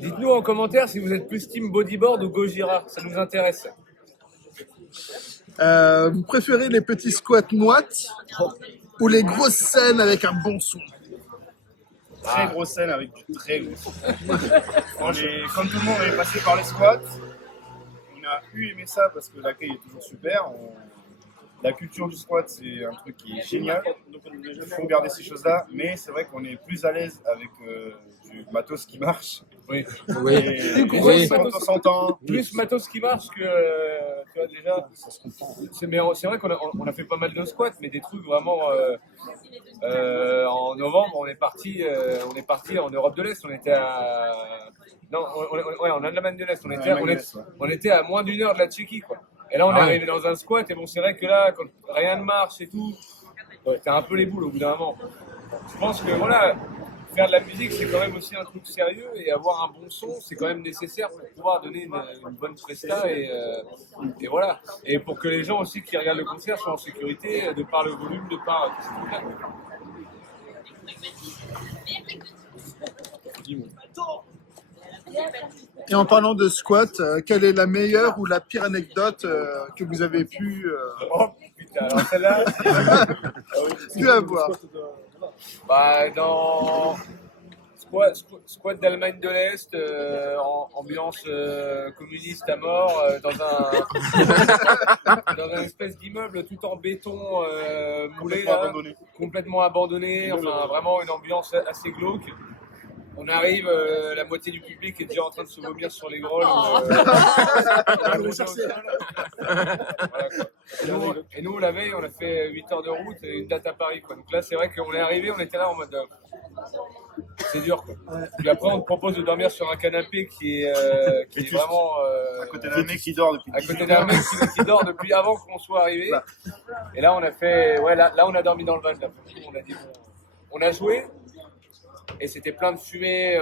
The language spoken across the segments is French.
Dites-nous en commentaire si vous êtes plus team bodyboard ou Gojira, ça nous intéresse. Vous préférez les petits squats moites ou les grosses scènes avec un bon son? Très grosse scène avec du très gros son. Comme tout le monde, on est passé par les squats. On a aimé ça parce que l'accueil est toujours super. La culture du squat, c'est un truc qui est génial. Il faut garder ces choses-là. Mais c'est vrai qu'on est plus à l'aise avec du matos qui marche. Oui. Et quand on s'entend. Plus matos qui marche que tu vois déjà. C'est vrai qu'on a fait pas mal de squats, mais des trucs vraiment. En novembre, on est parti en Europe de l'Est. On était à en Allemagne de l'Est. On était à moins d'1 heure de la Tchéquie, quoi. Et là, on est arrivé dans un squat, et bon, c'est vrai que là, quand rien ne marche et tout, t'as un peu les boules au bout d'un moment. Je pense que voilà, faire de la musique, c'est quand même aussi un truc sérieux, et avoir un bon son, c'est quand même nécessaire pour pouvoir donner une bonne presta, et voilà. Et pour que les gens aussi qui regardent le concert soient en sécurité, de par le volume, de par tout ce truc-là. Et en parlant de squat, quelle est la meilleure ou la pire anecdote que vous avez pu Oh putain, alors celle-là, avoir? bah, dans squat d'Allemagne de l'Est, ambiance communiste à mort, dans un espèce d'immeuble tout en béton moulé, là, complètement abandonné, enfin vraiment une ambiance assez glauque. On arrive, la moitié du public est déjà en train de se vomir sur les grolles. Et nous, la veille, on a fait 8 heures de route et une date à Paris, quoi. Donc là, c'est vrai qu'on est arrivé, on était là en mode... c'est dur, quoi. Puis après, on te propose de dormir sur un canapé qui est vraiment... à côté d'un mec qui dort depuis 18 À côté d'un mec qui dort depuis avant qu'on soit arrivé. Et là, on a fait... Ouais, là, on a dormi dans le van. Là. On a dit, on a joué. Et c'était plein de fumée,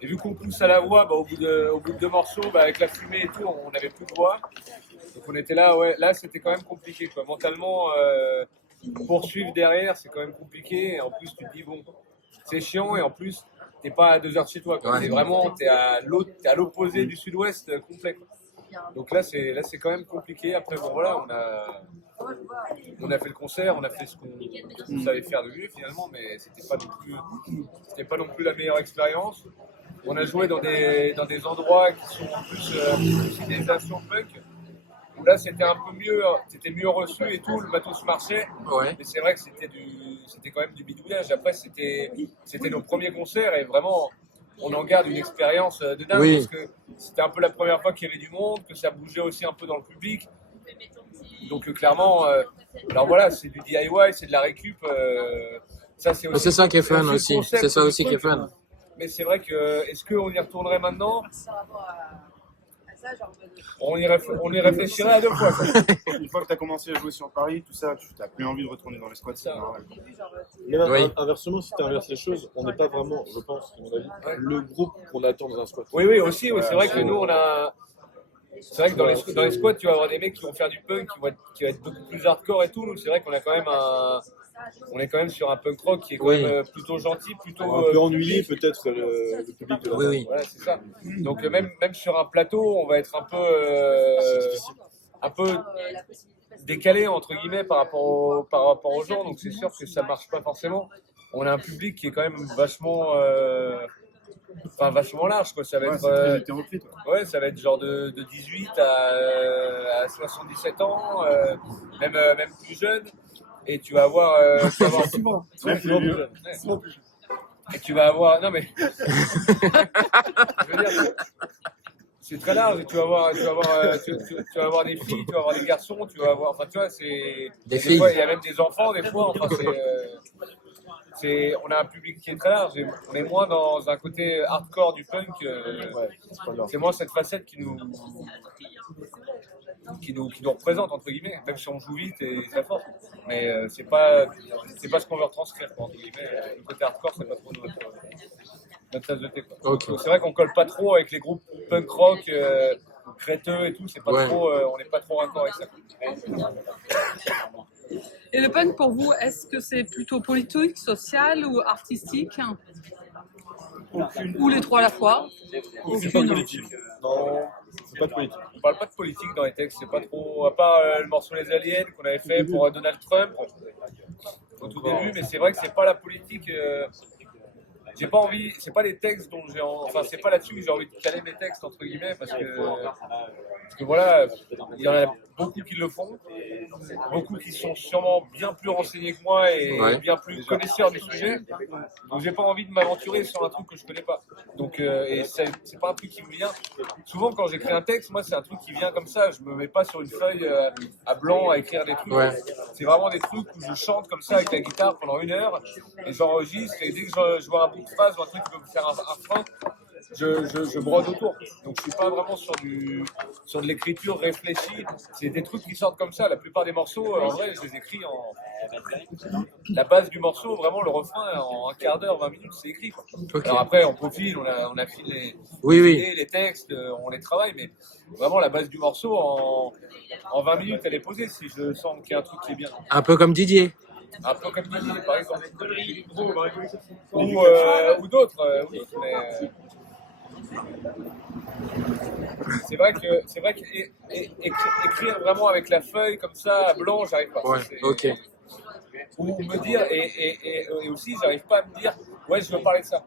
et vu qu'on pousse à la voix, bah, au bout de 2 morceaux, bah, avec la fumée et tout, on n'avait plus de voix. Donc on était là, là c'était quand même compliqué, quoi. Mentalement, poursuivre derrière, c'est quand même compliqué. Et en plus, tu te dis, bon, c'est chiant, et en plus, t'es pas à 2 heures de chez toi, quoi. T'es à l'opposé du sud-ouest complet, quoi. Donc là, c'est quand même compliqué. Après, bon, voilà, on a fait le concert, on a fait ce qu'on savait faire de mieux finalement, mais c'était pas non plus la meilleure expérience. On a joué dans des endroits qui sont plus des stations punk, où là c'était un peu mieux, c'était mieux reçu et tout, le matos marchait, mais c'est vrai que c'était quand même du bidouillage. Après c'était nos premiers concerts, et vraiment on en garde une expérience de dingue, parce que c'était un peu la première fois qu'il y avait du monde, que ça bougeait aussi un peu dans le public. Donc clairement, alors voilà, c'est du DIY, c'est de la récup. Ça, c'est ça qui est fun aussi. C'est ça aussi qui est fun. Mais c'est vrai que, est-ce qu'on y retournerait maintenant? On y réfléchirait à 2 fois. Une fois que tu as commencé à jouer sur Paris, tout ça, tu n'as plus envie de retourner dans les squats. C'est normal. Mais inversement, si tu inverses les choses, on n'est pas vraiment, je pense, à mon avis, le groupe qu'on attend dans un squat. Oui, aussi. C'est vrai que nous, on a... C'est vrai que dans les squats, tu vas avoir des mecs qui vont faire du punk, qui va être beaucoup plus hardcore et tout. Nous, c'est vrai qu'on a quand même on est quand même sur un punk rock qui est quand même plutôt gentil, plutôt un peu ennuyé peut-être le public de la Oui. Voilà, c'est ça. Donc même sur un plateau, on va être un peu décalé entre guillemets par rapport aux gens. Donc c'est sûr que ça marche pas forcément. On a un public qui est quand même vachement large, quoi. Ça va être ça va être genre de 18 à 77 ans, même plus jeune. Et tu vas avoir et tu vas avoir, non mais je veux dire, c'est très large, et tu vas avoir des filles, tu vas avoir des garçons, tu vas avoir, enfin tu vois, c'est des fois il y a même des enfants des fois, enfin on a un public qui est très large, et on est moins dans un côté hardcore du punk. C'est moins cette facette qui nous représente, entre guillemets, même si on joue vite et très fort. Mais c'est pas ce qu'on veut retranscrire, quoi, entre guillemets. Le côté hardcore, c'est pas trop notre tasse de thé, quoi. Okay. Donc c'est vrai qu'on colle pas trop avec les groupes punk rock créteux et tout, c'est pas trop, on n'est pas trop raccord avec ça. Et le punk, pour vous, est-ce que c'est plutôt politique, social ou artistique? Ou les trois à la fois? C'est pas politique. Non, c'est pas de politique. On parle pas de politique dans les textes, c'est pas trop. À part le morceau Les Aliens qu'on avait fait pour Donald Trump au tout début, mais c'est vrai que c'est pas la politique. J'ai pas envie, c'est pas les textes dont enfin c'est pas là-dessus que j'ai envie de caler mes textes entre guillemets parce que voilà, il y en a beaucoup qui le font, beaucoup qui sont sûrement bien plus renseignés que moi et bien plus connaisseurs du sujet. Donc j'ai pas envie de m'aventurer sur un truc que je connais pas. Donc et c'est pas un truc qui me vient. Souvent quand j'écris un texte, moi c'est un truc qui vient comme ça. Je me mets pas sur une feuille à blanc à écrire des trucs. C'est vraiment des trucs où je chante comme ça avec la guitare pendant 1 heure et j'enregistre et dès que je vois un bout de phrase ou un truc qui peut me faire un frein, je brode autour. Donc je suis pas vraiment sur de l'écriture réfléchie. C'est des trucs qui sortent comme ça. La plupart des morceaux, en vrai, je les écris en la base du morceau, vraiment le refrain en 1/4 d'heure, 20 minutes, c'est écrit. Okay. Alors après, on profile, on affine les textes, on les travaille, mais vraiment la base du morceau en 20 minutes, elle est posée si je sens qu'il y a un truc qui est bien. Un peu comme Didier. Un peu comme Didier, par exemple. Ou d'autres, mais c'est vrai que écrire vraiment avec la feuille comme ça, blanc, j'arrive pas. Ouais, ok. Ou me dire, et aussi, j'arrive pas à me dire, ouais, je veux parler de ça.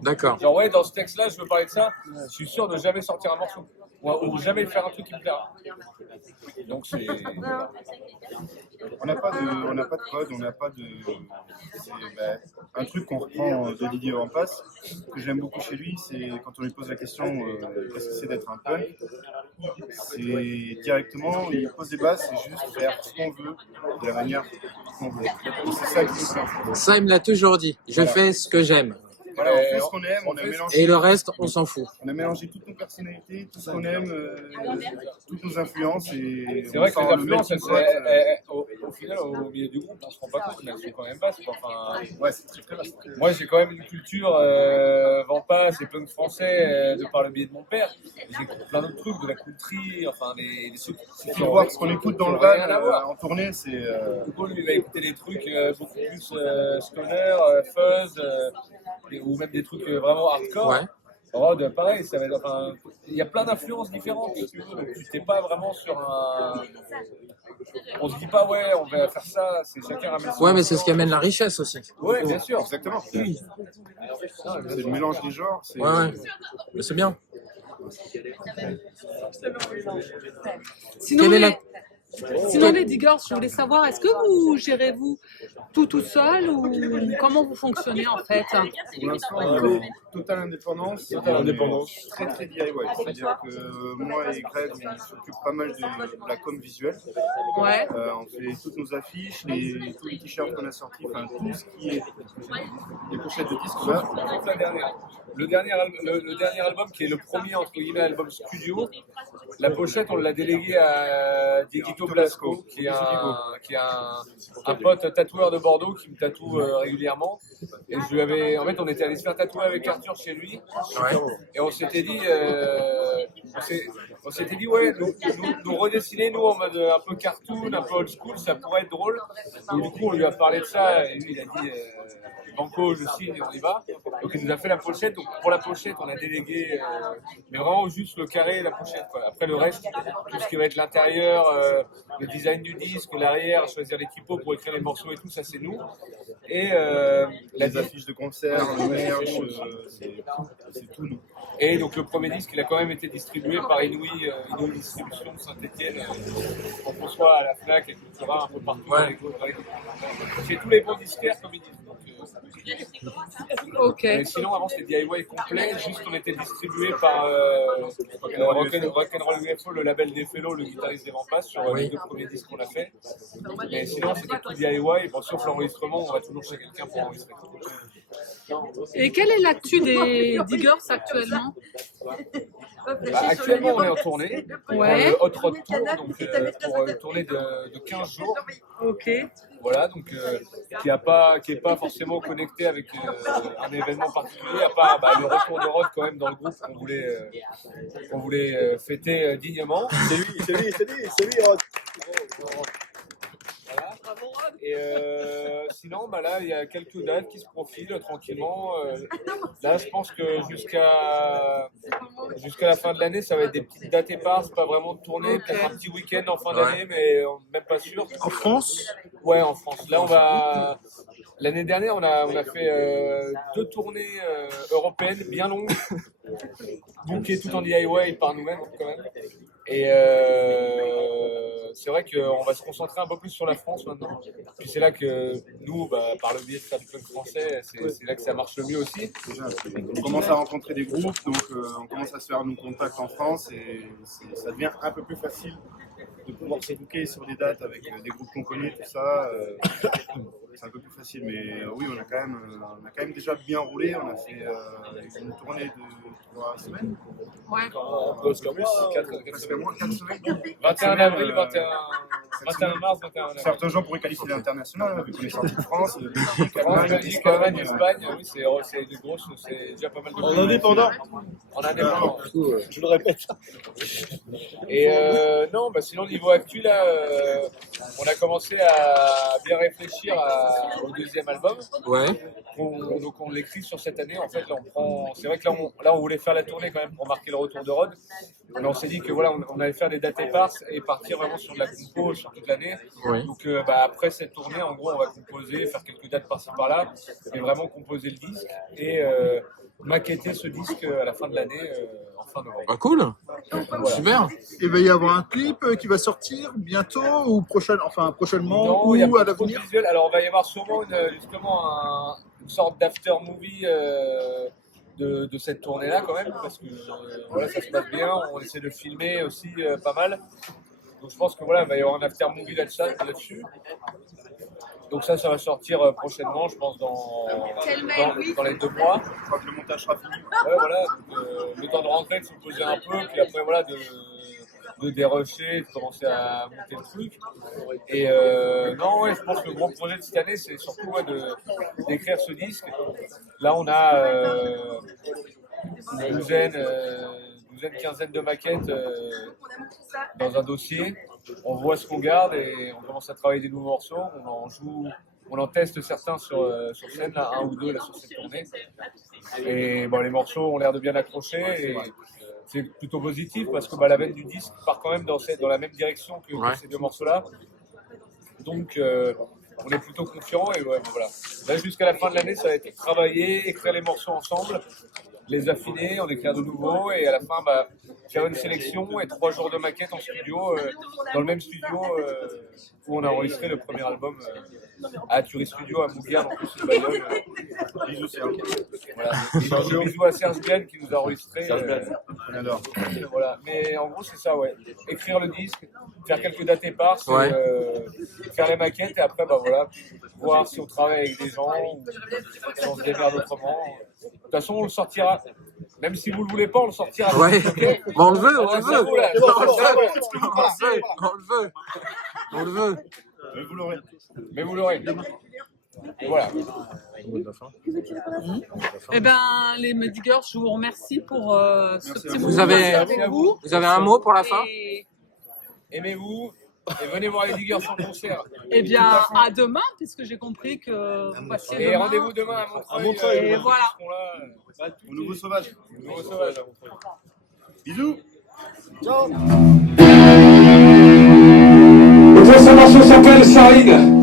D'accord. Genre, ouais, dans ce texte-là, je veux parler de ça, je suis sûr de jamais sortir un morceau. Ou jamais faire un truc qui me plaira. Donc, c'est. On n'a pas de code, on n'a pas de. Un truc qu'on reprend de Didier Vampas, que j'aime beaucoup chez lui, c'est quand on lui pose la question qu'est-ce que c'est d'être un punk, c'est directement, il pose des bases, c'est juste faire ce qu'on veut, de la manière qu'on veut. Et c'est ça qui nous fait. Ça, il me l'a toujours dit. Je fais ce que j'aime. Voilà, on fait ce qu'on aime, on a mélangé. Et le reste, on s'en fout. On a mélangé toutes nos personnalités, tout ce qu'on aime, toutes nos influences. Et c'est vrai que les influences, au final, au milieu du groupe, on se rend pas compte, mais elles sont quand même basses. Enfin, ouais, c'est très vaste. Moi, j'ai quand même une culture Vampas et punk français de par le biais de mon père. J'écoute plein d'autres trucs, de la country, enfin des trucs. Il faut voir ce qu'on écoute dans le van en tournée, c'est. Hugo, lui, il va écouter des trucs beaucoup plus stoner, fuzz. Ou même des trucs vraiment hardcore. Ouais. Rod, pareil, ça va être, enfin, il y a plein d'influences différentes, si tu veux, donc tu n'es pas vraiment sur un. On se dit pas, ouais, on va faire ça, c'est chacun ramène son. Ouais, mais c'est ce qui amène la richesse aussi. Ouais, bien sûr. Exactement. C'est le mélange des genres. Ouais. Mais c'est bien. Sinon, les Diggers, je voulais savoir, est-ce que vous gérez-vous tout seul ou comment vous fonctionnez en fait? Pour l'instant, totale indépendance. Très très DIY. C'est-à-dire que moi et Greg, on s'occupe pas mal de la com visuelle. Ouais. On fait toutes nos affiches, tous les t-shirts qu'on a sortis, enfin tout ce qui est les pochettes de disques. Le dernier album, qui est le premier entre guillemets album studio, la pochette, on l'a délégué à Dieguito Blasco, qui est un pote tatoueur de Bordeaux qui me tatoue régulièrement. Et je lui avais, en fait, on était allé se faire tatouer avec Arthur chez lui. Ouais. Et on s'était dit, ouais, nous redessiner, nous, en mode un peu cartoon, un peu old school, ça pourrait être drôle. Donc, du coup, on lui a parlé de ça, et lui, il a dit, Banco, je signe, et on y va. Donc, il nous a fait la pochette. Donc, pour la pochette, on a délégué, mais vraiment juste le carré et la pochette, quoi. Après, le reste, tout ce qui va être l'intérieur, le design du disque, l'arrière, choisir les typos pour écrire les morceaux et tout, ça, c'est nous. Et les affiches de concert, le merch, c'est tout nous. Et donc le premier disque, il a quand même été distribué par Inouï Distribution de Saint-Etienne, en François à la FNAC et Cultura, un peu partout. Ouais. Chez tous les bons disquaires, comme ils disent. Ok. Mais sinon, avant, c'était DIY complet, juste on était distribué par Rock'n'Roll UFO, le label des Fellows, le guitariste des Vampas, sur les 2 premiers disques qu'on a fait. Mais sinon, c'était tout DIY, bon, sauf l'enregistrement, on va toujours chez quelqu'un pour enregistrer. Et quelle est l'actu des Diggers actuellement? Actuellement, on est en tournée, Ouais. Hot Rod Tour, donc pour une tournée de 15 jours. Ok. Voilà, donc qui est pas forcément connecté avec un événement particulier, à part le retour de Rod quand même dans le groupe qu'on voulait fêter dignement. C'est lui, Rod. Voilà. Et sinon, bah là, il y a quelques dates qui se profilent tranquillement. Là, je pense que jusqu'à la fin de l'année, ça va être des petites dates éparses, pas vraiment de tournée, peut-être un petit week-end en fin d'année, mais même pas sûr. En France? Ouais, en France. Là, on va. L'année dernière, on a fait 2 tournées européennes bien longues, bookées tout en DIY par nous-mêmes quand même. Et c'est vrai qu'on va se concentrer un peu plus sur la France maintenant. Puis c'est là que nous, bah, par le biais de faire du punk français, c'est là que ça marche le mieux aussi. On commence à rencontrer des groupes, donc on commence à se faire nos contacts en France et ça devient un peu plus facile de pouvoir se booker sur des dates avec des groupes qu'on connaît, tout ça. C'est un peu plus facile, mais oui, on a quand même déjà bien roulé. On a fait une tournée de 3 semaines. Ouais. Presque plus, 4 semaines. 21 avril, 21 mars, 21 avril. Certains gens pourraient qualifier l'international, vu qu'on est sorti de France. Belgique, Allemagne, Espagne, oui, c'est des grosses, c'est déjà pas mal de. En indépendant. En indépendant. Je le répète. Et non, bah sinon niveau actu là, on a commencé à bien réfléchir au deuxième album. Ouais. Donc on l'écrit sur cette année. En fait, là, c'est vrai que là on voulait faire la tournée quand même pour marquer le retour de Rod. Mais on s'est dit que voilà, on allait faire des dates éparses et partir vraiment sur de la compo sur toute l'année. Ouais. Donc bah, après cette tournée, en gros, on va composer, faire quelques dates par-ci par-là, et vraiment composer le disque et maquetter ce disque à la fin de l'année, en fin novembre. Ah, cool. Super. Il va y avoir un clip qui va sortir bientôt ou prochainement Non, il y a ou pas à trop de l'avenir? visuel. Alors, il va y avoir sûrement une sorte d'after-movie de cette tournée-là, quand même, parce que voilà, ça se passe bien. On essaie de filmer aussi pas mal. Donc, je pense que voilà, il va y avoir un after-movie là-dessus. Donc, ça va sortir prochainement, je pense, dans les 2 mois. Je crois que le montage sera fini. Ouais, voilà. Donc, le temps de rentrer, de se poser un peu, puis après, voilà, de dérusher, de commencer à monter le truc. Et non, ouais, je pense que le gros projet de cette année, c'est surtout d'écrire ce disque. Là, on a une quinzaine de maquettes dans un dossier. On voit ce qu'on garde et on commence à travailler des nouveaux morceaux. On en teste certains sur scène, là, 1 ou 2 là, sur cette tournée. Et bon, les morceaux ont l'air de bien accrocher. Et c'est plutôt positif parce que la veine du disque part quand même dans la même direction que ces 2 morceaux-là. Donc, on est plutôt confiant et ouais, voilà. Là, jusqu'à la fin de l'année, ça va être travailler, écrire les morceaux ensemble, les affiner, en écrire de nouveaux et à la fin, faire une sélection et 3 jours de maquette en studio, dans le même studio où on a enregistré le premier album à Thury Studio à Mouguer, donc c'est Bayeul. Bisous, Serge. Voilà. Bisous à Serge Glenn qui nous a enregistré. On adore. Voilà. Mais en gros, c'est ça, ouais. Écrire le disque, faire quelques dates éparses, Ouais. faire les maquettes et après, voilà, voir si on travaille avec des gens ou si on se démerde autrement. De toute façon, on le sortira. Même si vous le voulez pas, on le sortira. Ouais. Okay. Bon, on le veut, on Ah, le ça veut. vaut la- On le veut. Mais vous l'aurez. Mais vous l'aurez. Et voilà. Eh ben, les Muddy Girls, je vous remercie pour ce petit Vous moment avez- avec vous. Vous avez un mot pour la fin? Et, Aimez-vous et venez voir les Diggers en concert. eh bien, à demain, puisque j'ai compris que voici Et demain. rendez-vous demain à Montreuil. Montreuil, et ils voilà. seront là, Au nouveau sauvage. nouveau sauvage à Montreuil. Bisous. Le prochain morceau s'appelle Shine.